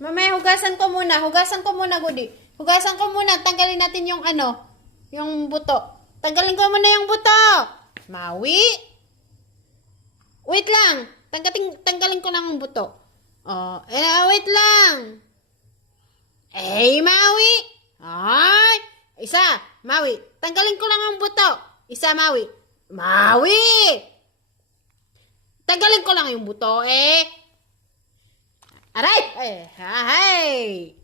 Mamaya hugasan ko muna. Hugasan ko muna, Gudi. Hugasan ko muna. Tanggalin natin yung yung buto. Tanggalin ko muna yung buto. Maui. Wait lang. Tanggalin ko lang yung buto. Oh, wait lang. Maui. Ay, isa. Maui. Tanggalin ko lang yung buto. Isa, Maui. Maui. Tanggalin ko lang yung buto, Aray! Hay!